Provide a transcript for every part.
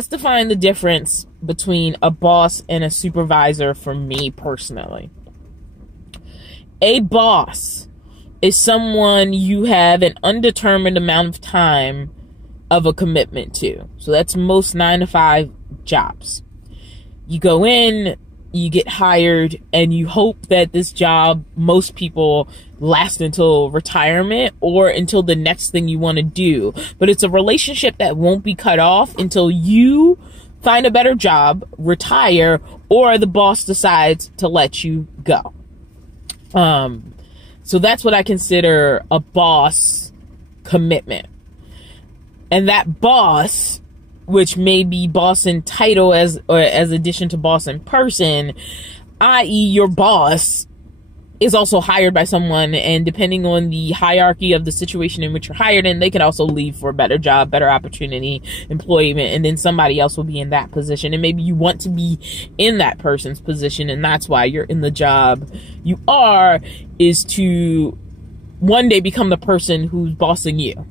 let's define the difference between a boss and a supervisor for me personally. A boss is someone you have an undetermined amount of time of a commitment to. So that's most 9-to-5 jobs. You go in, you get hired, and you hope that this job, most people, last until retirement or until the next thing you want to do. But it's a relationship that won't be cut off until you find a better job, retire, or the boss decides to let you go. So that's what I consider a boss commitment. And that boss, which may be boss in title as addition to boss in person, i.e. your boss is also hired by someone, and depending on the hierarchy of the situation in which you're hired in, they can also leave for a better job, better opportunity, employment, and then somebody else will be in that position. And maybe you want to be in that person's position, and that's why you're in the job you are, is to one day become the person who's bossing you,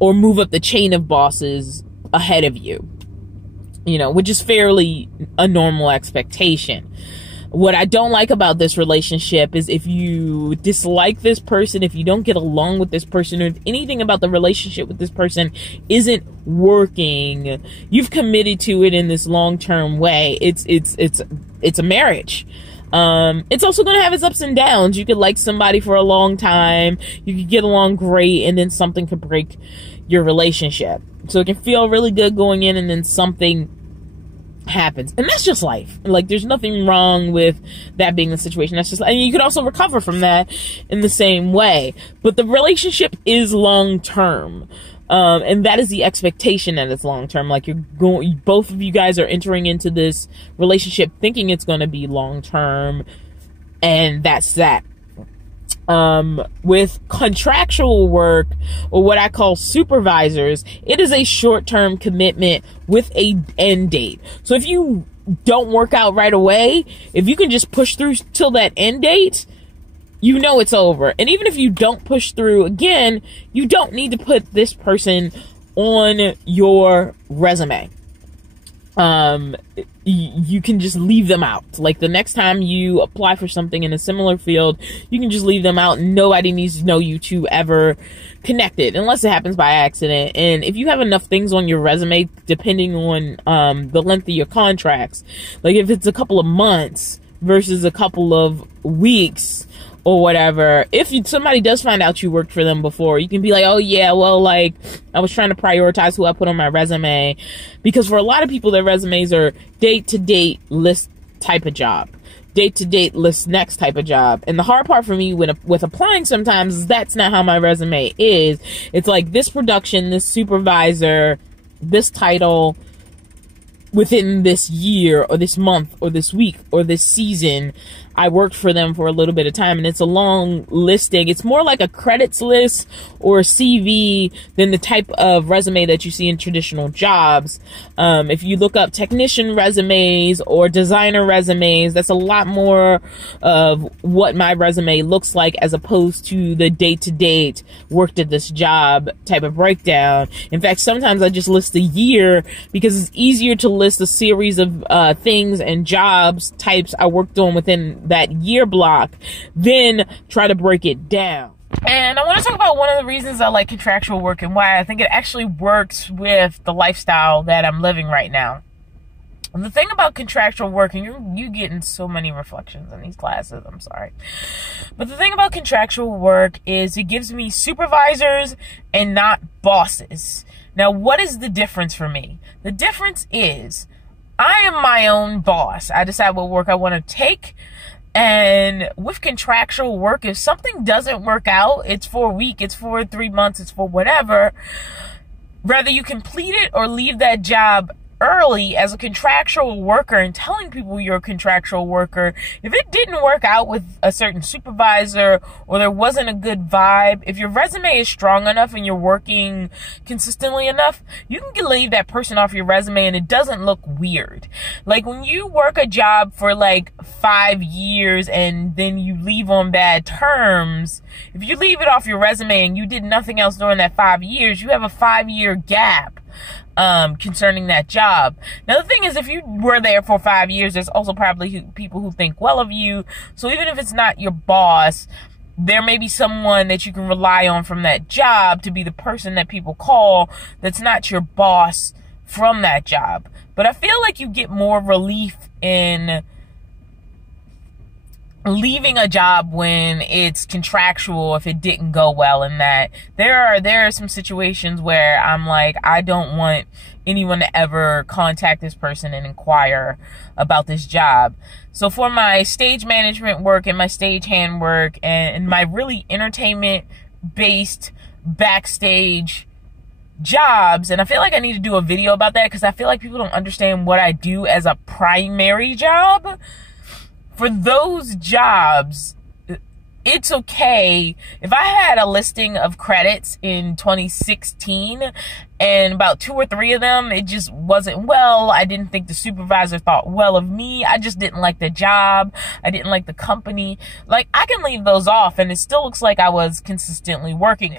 or move up the chain of bosses ahead of you, which is fairly a normal expectation. What I don't like about this relationship is if you dislike this person, if you don't get along with this person, or if anything about the relationship with this person isn't working, you've committed to it in this long-term way. It's a marriage. It's also going to have its ups and downs. You could like somebody for a long time, you could get along great, and then something could break your relationship. So it can feel really good going in, and then something happens, and that's just life. Like, there's nothing wrong with that being the situation. That's just, and you could also recover from that in the same way. But the relationship is long term, and that is the expectation that it's long term. Like, both of you guys are entering into this relationship thinking it's going to be long term, and that's that. With contractual work, or what I call supervisors, it is a short-term commitment with a end date. So if you don't work out right away, if you can just push through till that end date, it's over. And even if you don't push through again, you don't need to put this person on your resume. You can just leave them out. Like, the next time you apply for something in a similar field, you can just leave them out. Nobody needs to know you two ever connected, unless it happens by accident. And if you have enough things on your resume, depending on the length of your contracts, like if it's a couple of months versus a couple of weeks or whatever, if somebody does find out you worked for them before, you can be like, oh yeah, well, like, I was trying to prioritize who I put on my resume. Because for a lot of people, their resumes are date-to-date list type of job, date-to-date list next type of job. And the hard part for me with applying sometimes is that's not how my resume is. It's like this production, this supervisor, this title, within this year or this month or this week or this season, I worked for them for a little bit of time, and it's a long listing. It's more like a credits list or a CV than the type of resume that you see in traditional jobs. If you look up technician resumes or designer resumes, that's a lot more of what my resume looks like, as opposed to the date-to-date worked at this job type of breakdown. In fact, sometimes I just list a year because it's easier to list a series of things and jobs types I worked on within that year block, then try to break it down. And I want to talk about one of the reasons I like contractual work and why I think it actually works with the lifestyle that I'm living right now. And the thing about contractual work, and you getting so many reflections in these classes, I'm sorry. But the thing about contractual work is it gives me supervisors and not bosses. Now, what is the difference for me? The difference is I am my own boss. I decide what work I want to take. And with contractual work, if something doesn't work out, it's for a week, it's for 3 months, it's for whatever, whether you complete it or leave that job early as a contractual worker and telling people you're a contractual worker, if it didn't work out with a certain supervisor or there wasn't a good vibe, if your resume is strong enough and you're working consistently enough, you can leave that person off your resume and it doesn't look weird. Like, when you work a job for like 5 years and then you leave on bad terms, if you leave it off your resume and you did nothing else during that 5 years, you have a 5-year gap concerning that job. Now, the thing is, if you were there for 5 years, there's also probably people who think well of you. So even if it's not your boss, there may be someone that you can rely on from that job to be the person that people call that's not your boss from that job. But I feel like you get more relief in leaving a job when it's contractual if it didn't go well, and that there are some situations where I'm like, I don't want anyone to ever contact this person and inquire about this job. So for my stage management work and my stagehand work and my really entertainment based backstage jobs, and I feel like I need to do a video about that because I feel like people don't understand what I do as a primary job. For those jobs, it's okay. If I had a listing of credits in 2016 and about 2 or 3 of them, it just wasn't well. I didn't think the supervisor thought well of me. I just didn't like the job. I didn't like the company. Like, I can leave those off and it still looks like I was consistently working.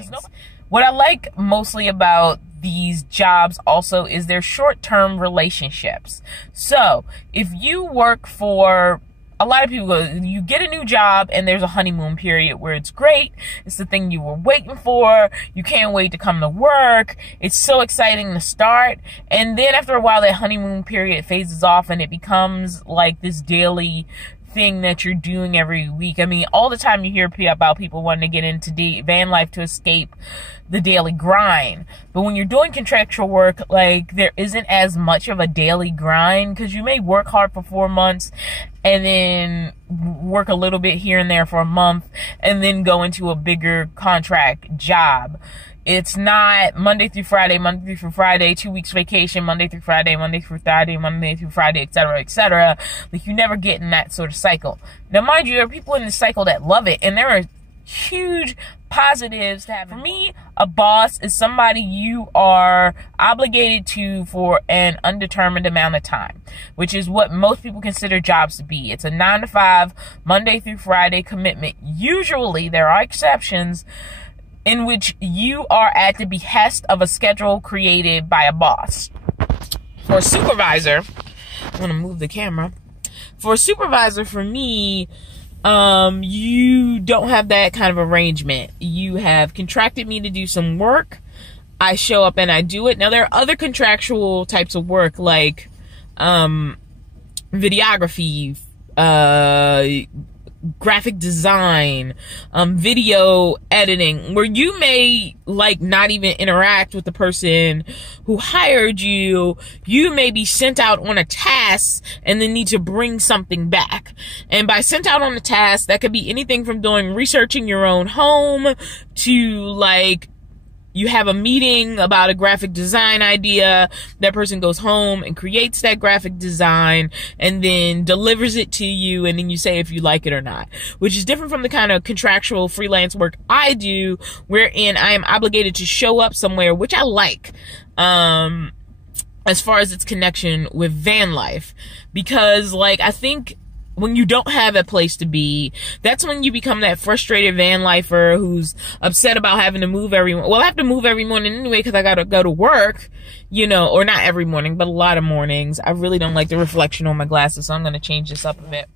What I like mostly about these jobs also is their short-term relationships. So if you work for, a lot of people go, you get a new job and there's a honeymoon period where it's great. It's the thing you were waiting for. You can't wait to come to work. It's so exciting to start. And then after a while, that honeymoon period phases off and it becomes like this daily thing that you're doing every week. I mean, all the time you hear about people wanting to get into van life to escape the daily grind. But when you're doing contractual work, like, there isn't as much of a daily grind because you may work hard for 4 months and then work a little bit here and there for a month and then go into a bigger contract job. It's not Monday through Friday, 2 weeks vacation, Monday through Friday, Monday through Friday, etc., etc. Like, you never get in that sort of cycle. Now, mind you, there are people in this cycle that love it, and there are huge positives to have. For me, a boss is somebody you are obligated to for an undetermined amount of time, which is what most people consider jobs to be. It's a 9 to 5, Monday through Friday commitment. Usually, there are exceptions in which you are at the behest of a schedule created by a boss. For a supervisor, I'm going to move the camera. For a supervisor, for me, you don't have that kind of arrangement. You have contracted me to do some work. I show up and I do it. Now, there are other contractual types of work like videography, graphic design, video editing, where you may like not even interact with the person who hired you. You may be sent out on a task and then need to bring something back. And by sent out on a task, that could be anything from researching your own home to, like, you have a meeting about a graphic design idea. That person goes home and creates that graphic design and then delivers it to you, and then you say if you like it or not, which is different from the kind of contractual freelance work I do, wherein I am obligated to show up somewhere, which I like, as far as its connection with van life. Because, like, I think when you don't have a place to be, that's when you become that frustrated van lifer who's upset about having to move every morning. Well, I have to move every morning anyway because I gotta go to work, you know, or not every morning, but a lot of mornings. I really don't like the reflection on my glasses, so I'm gonna change this up a bit.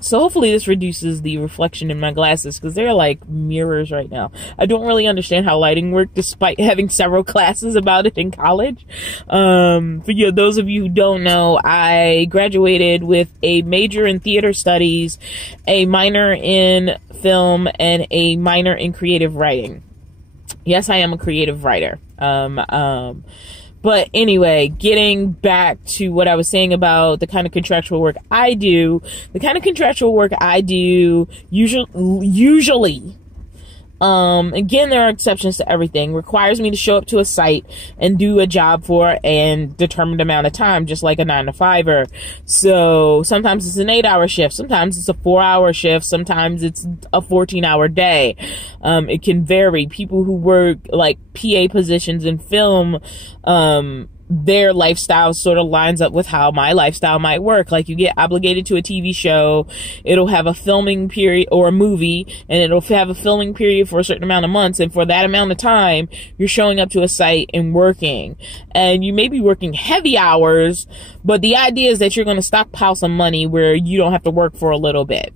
So hopefully this reduces the reflection in my glasses because they're like mirrors right now. I don't really understand how lighting works despite having several classes about it in college. For those of you who don't know, I graduated with a major in theater studies, a minor in film, and a minor in creative writing. Yes, I am a creative writer. But anyway, getting back to what I was saying about the kind of contractual work I do, usually, again, there are exceptions to everything, requires me to show up to a site and do a job for a determined amount of time, just like a 9 to 5-er. So sometimes it's an 8-hour shift, sometimes it's a 4-hour shift, sometimes it's a 14-hour day. It can vary. People who work like PA positions in film, their lifestyle sort of lines up with how my lifestyle might work. Like, you get obligated to a TV show, it'll have a filming period, or a movie, and it'll have a filming period for a certain amount of months, and for that amount of time, you're showing up to a site and working. And you may be working heavy hours, but the idea is that you're going to stockpile some money where you don't have to work for a little bit.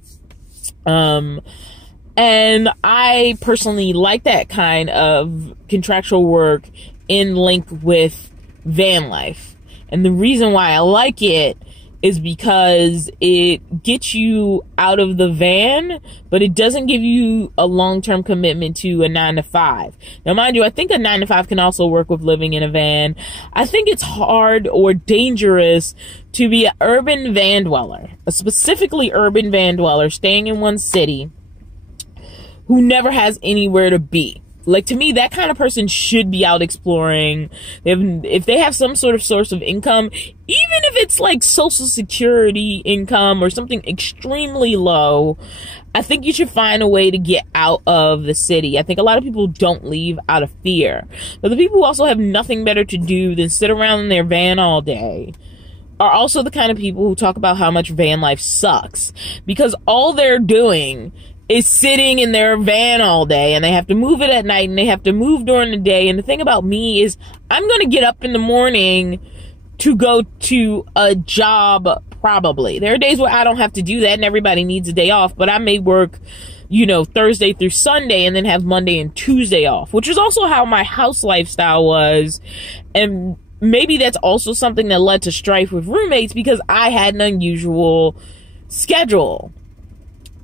And I personally like that kind of contractual work in link with van life. And the reason why I like it is because it gets you out of the van, but it doesn't give you a long-term commitment to a 9-to-5. Now, mind you, I think a 9-to-5 can also work with living in a van. I think it's hard or dangerous to be an urban van dweller, a specifically urban van dweller staying in one city who never has anywhere to be. Like, to me, that kind of person should be out exploring. If they have some sort of source of income, even if it's like Social Security income or something extremely low, I think you should find a way to get out of the city. I think a lot of people don't leave out of fear. But the people who also have nothing better to do than sit around in their van all day are also the kind of people who talk about how much van life sucks. Because all they're doing is sitting in their van all day, and they have to move it at night, and they have to move during the day. And the thing about me is I'm going to get up in the morning to go to a job, probably. There are days where I don't have to do that, and everybody needs a day off, but I may work, you know, Thursday through Sunday and then have Monday and Tuesday off, which is also how my house lifestyle was. And maybe that's also something that led to strife with roommates, because I had an unusual schedule.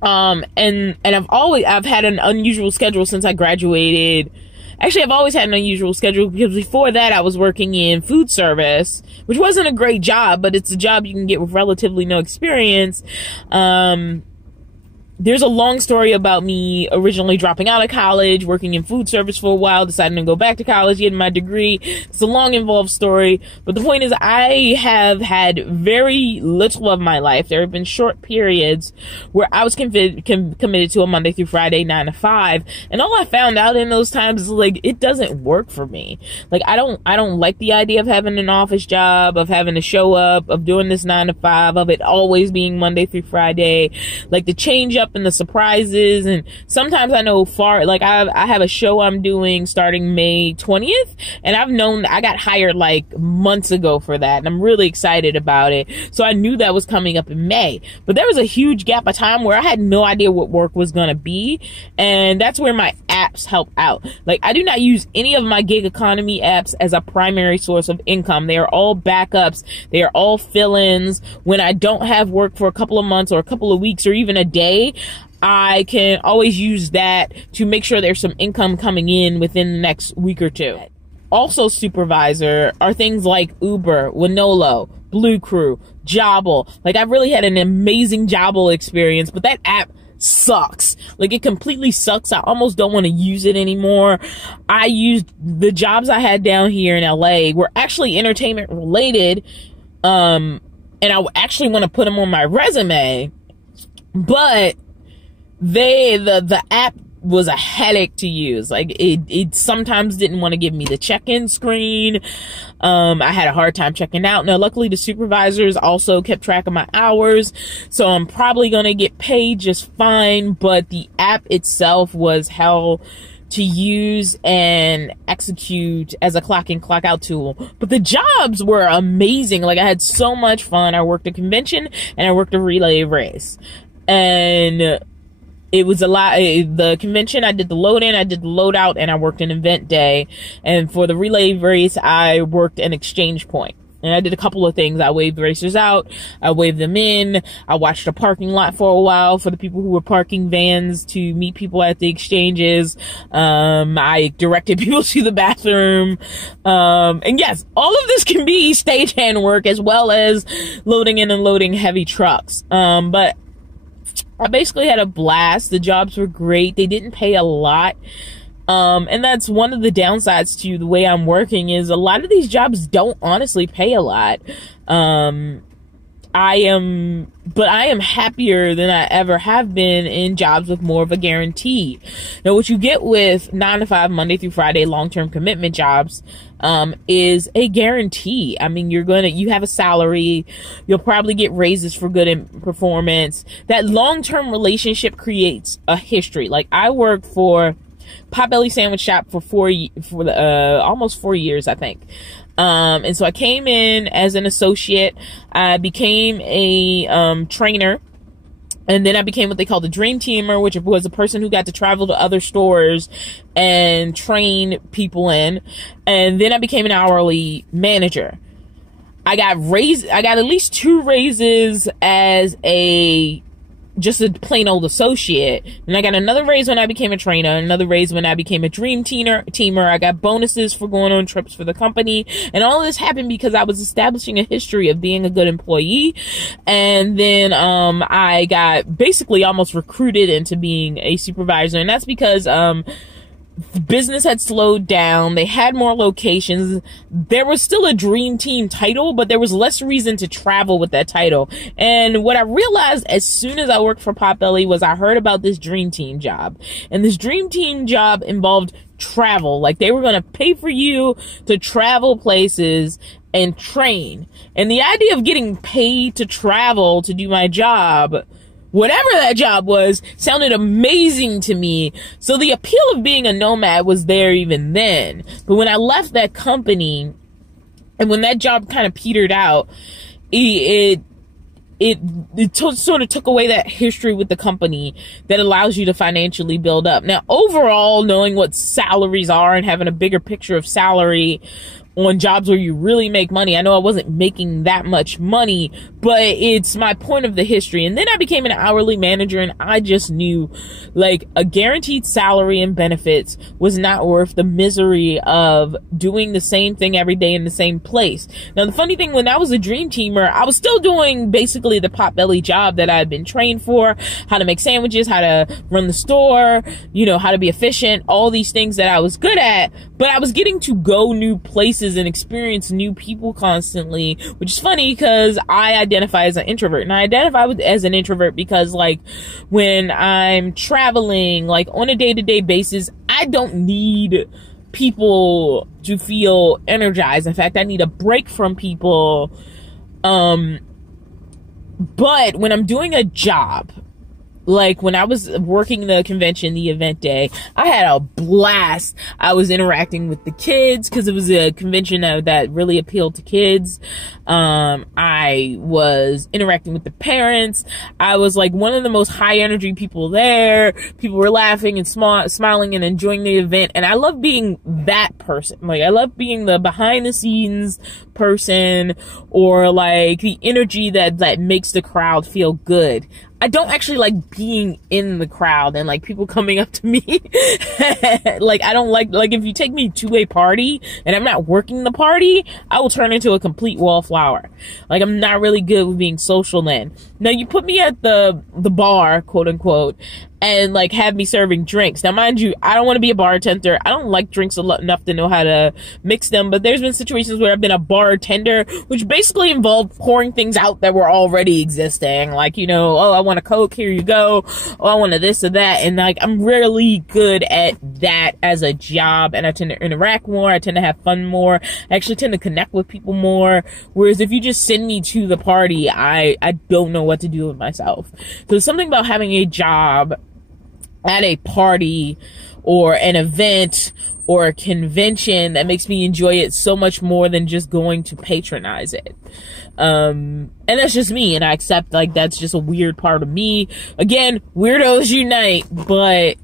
And I've had an unusual schedule since I graduated. Actually, I've always had an unusual schedule, because before that I was working in food service, which wasn't a great job, but it's a job you can get with relatively no experience. There's a long story about me originally dropping out of college, working in food service for a while, deciding to go back to college, getting my degree. It's a long, involved story. But the point is, I have had very little of my life. There have been short periods where I was committed to a Monday through Friday, 9-to-5. And all I found out in those times is, like, it doesn't work for me. Like, I don't like the idea of having an office job, of having to show up, of doing this 9-to-5, of it always being Monday through Friday. Like, the change up and the surprises, and sometimes I know like I have a show I'm doing starting May 20th, and I've known I got hired like months ago for that, and I'm really excited about it. So I knew that was coming up in May, but there was a huge gap of time where I had no idea what work was gonna be, and that's where my apps help out. Like, I do not use any of my gig economy apps as a primary source of income. They are all backups. They are all fill-ins. When I don't have work for a couple of months or a couple of weeks or even a day, I can always use that to make sure there's some income coming in within the next week or two. Also, Supervisor are things like Uber, Winolo, Blue Crew, Jobble. Like, I've really had an amazing Jobble experience, but that app sucks. Like, it completely sucks. I almost don't want to use it anymore. I used the jobs I had down here in LA were actually entertainment related, and I actually want to put them on my resume, but the app was a headache to use. Like, it sometimes didn't want to give me the check-in screen. I had a hard time checking out. Now, luckily, the supervisors also kept track of my hours, so I'm probably gonna get paid just fine, but the app itself was hell to use and execute as a clock in, clock out tool. But the jobs were amazing. Like, I had so much fun. I worked a convention and I worked a relay race, and it was a lot. The convention, I did the load in, I did the load out, and I worked an event day. And for the relay race, I worked an exchange point. And I did a couple of things. I waved racers out. I waved them in. I watched a parking lot for a while for the people who were parking vans to meet people at the exchanges. I directed people to the bathroom. And yes, all of this can be stagehand work as well as loading and unloading heavy trucks. But I basically had a blast. The jobs were great. They didn't pay a lot. And that's one of the downsides to the way I'm working, is a lot of these jobs don't honestly pay a lot. I I am happier than I ever have been in jobs with more of a guarantee. Now, what you get with 9 to 5, Monday through Friday, long-term commitment jobs, is a guarantee. I mean, you have a salary. You'll probably get raises for good performance. That long-term relationship creates a history. Like, I worked for Potbelly Sandwich Shop for almost 4 years, I think. And so I came in as an associate. I became a trainer. And then I became what they call the dream teamer, which was a person who got to travel to other stores and train people in. And then I became an hourly manager. I got at least 2 raises as just a plain old associate. And I got another raise when I became a trainer, another raise when I became a dream teamer. I got bonuses for going on trips for the company. And all of this happened because I was establishing a history of being a good employee. And then I got basically almost recruited into being a supervisor. And that's because the business had slowed down. They had more locations. There was still a dream team title, but there was less reason to travel with that title. And what I realized as soon as I worked for Potbelly was I heard about this dream team job. And this dream team job involved travel. Like, they were going to pay for you to travel places and train. And the idea of getting paid to travel to do my job, whatever that job was, sounded amazing to me. So the appeal of being a nomad was there even then. But when I left that company, and when that job kind of petered out, it sort of took away that history with the company that allows you to financially build up. Now, overall, knowing what salaries are and having a bigger picture of salary on jobs where you really make money. I know I wasn't making that much money, but it's my point of the history. And then I became an hourly manager, and I just knew, like, a guaranteed salary and benefits was not worth the misery of doing the same thing every day in the same place. Now, the funny thing, when I was a dream teamer, I was still doing basically the Potbelly job that I had been trained for: how to make sandwiches, how to run the store, how to be efficient, all these things that I was good at. But I was getting to go new places and experience new people constantly, which is funny because I identify as an introvert. And I identify as an introvert because, like, when I'm traveling, like, on a day-to-day basis, I don't need people to feel energized. In fact, I need a break from people. But when I'm doing a job, like when I was working the convention, the event day, I had a blast. I was interacting with the kids because it was a convention that really appealed to kids. I was interacting with the parents. I was like one of the most high energy people there. People were laughing and smiling and enjoying the event. And I love being that person. Like, I love being the behind the scenes person, or like the energy that makes the crowd feel good. I don't actually like being in the crowd and like people coming up to me. Like, I don't like if you take me to a party and I'm not working the party, I will turn into a complete wallflower. Like, I'm not really good with being social then. Now, you put me at the bar, quote unquote, and like have me serving drinks. Now, mind you, I don't want to be a bartender. I don't like drinks enough to know how to mix them, but there's been situations where I've been a bartender, which basically involved pouring things out that were already existing. Like, oh, I want a Coke, here you go. Oh, I want a this or that. And like, I'm really good at that as a job, and I tend to interact more. I tend to have fun more. I actually tend to connect with people more. Whereas if you just send me to the party, I don't know what to do with myself. So there's something about having a job at a party or an event or a convention that makes me enjoy it so much more than just going to patronize it. And that's just me, and I accept, like, that's just a weird part of me. Again, weirdos unite, but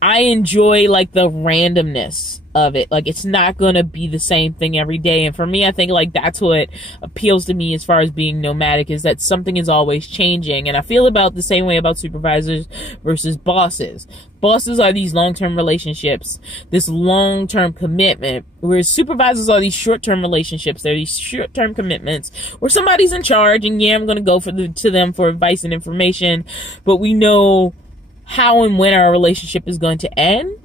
I enjoy, like, the randomness of it. Like, it's not gonna be the same thing every day. And for me, I think, like, that's what appeals to me as far as being nomadic, is that something is always changing. And I feel about the same way about supervisors versus bosses. Bosses are these long-term relationships, this long-term commitment, whereas supervisors are these short-term relationships. They're these short-term commitments where somebody's in charge, and yeah, I'm gonna go to them for advice and information, but we know how and when our relationship is going to end.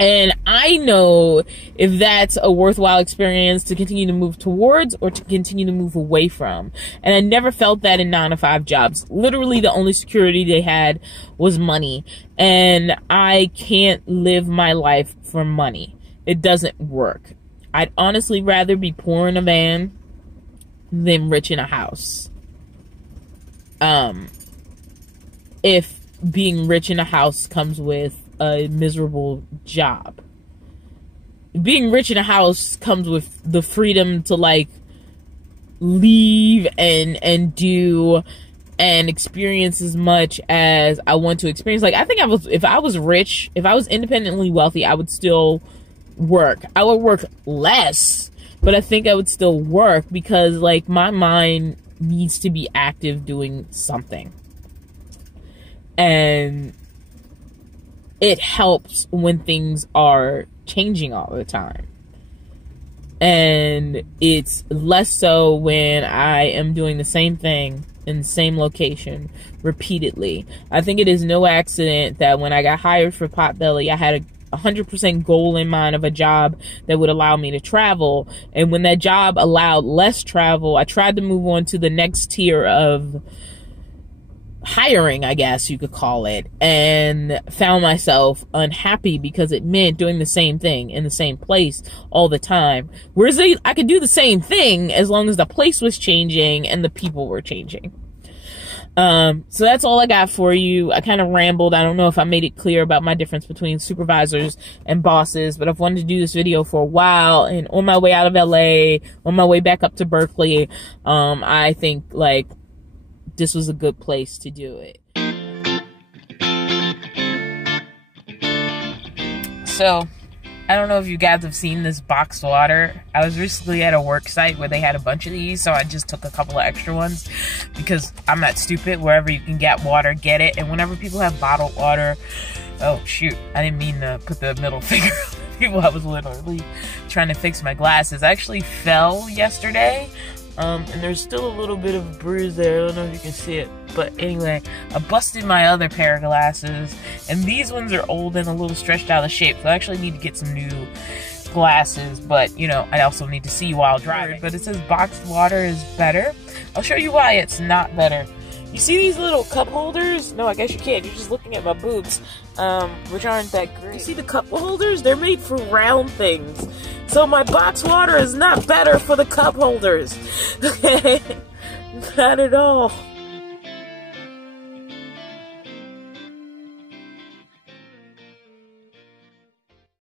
And I know if that's a worthwhile experience to continue to move towards or to continue to move away from. And I never felt that in 9-to-5 jobs. Literally the only security they had was money. And I can't live my life for money. It doesn't work. I'd honestly rather be poor in a van than rich in a house. If being rich in a house comes with a miserable job. Being rich in a house comes with the freedom to like leave and do and experience as much as I want to experience. Like, I think if I was rich, if I was independently wealthy, I would still work. I would work less, but I think I would still work because like my mind needs to be active doing something. And it helps when things are changing all the time. And it's less so when I am doing the same thing in the same location repeatedly. I think it is no accident that when I got hired for Potbelly, I had a 100% goal in mind of a job that would allow me to travel. And when that job allowed less travel, I tried to move on to the next tier of hiring, I guess you could call it, and found myself unhappy because it meant doing the same thing in the same place all the time. Whereas I could do the same thing as long as the place was changing and the people were changing. So that's all I got for you. I kind of rambled. I don't know if I made it clear about my difference between supervisors and bosses, but I've wanted to do this video for a while, and on my way out of LA, on my way back up to Berkeley, I think like this was a good place to do it. So, I don't know if you guys have seen this boxed water. I was recently at a work site where they had a bunch of these, so I just took a couple of extra ones because I'm not stupid. Wherever you can get water, get it. And whenever people have bottled water, oh shoot, I didn't mean to put the middle finger on people. I was literally trying to fix my glasses. I actually fell yesterday. And there's still a little bit of a bruise there. I don't know if you can see it. But anyway, I busted my other pair of glasses. And these ones are old and a little stretched out of shape. So I actually need to get some new glasses. But, you know, I also need to see while driving. But it says boxed water is better. I'll show you why it's not better. You see these little cup holders? No, I guess you can't. You're just looking at my boobs, which aren't that great. You see the cup holders? They're made for round things. So my box water is not better for the cup holders. Not at all.